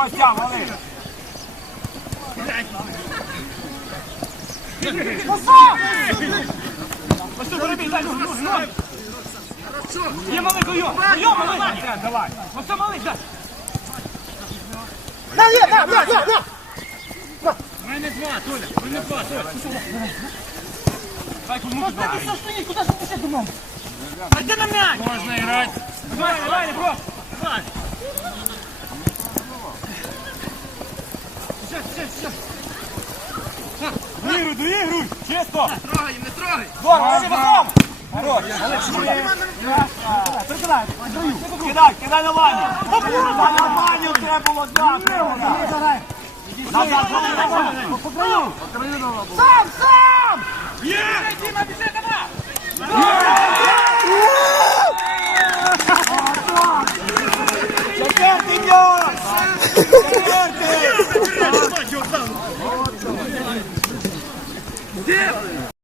Костя, вали. Ось тут дай, ну, ну, ну. Є малий гойо. Гойо, малий. Давай. Ось це малий, дай. На, є, на, на, на, на. У мене два, Толя. Мене два, Толя. Дай кому туди. Що стоїть, куди ж ти думав? А йди на м'яч. Можна грати. Давай, давай, не просто. Давай. Доігруй, доігруй. Чисто. Не трогай, не трогай. Добре, разом. Хорош. Прикидай, Кидай, кидай на Ваню. Та на Ваню треба було дати. Назад, назад. По краю. Сам, сам! Є! Діма, біжи, давай! Четвертий м'яч! Четвертий!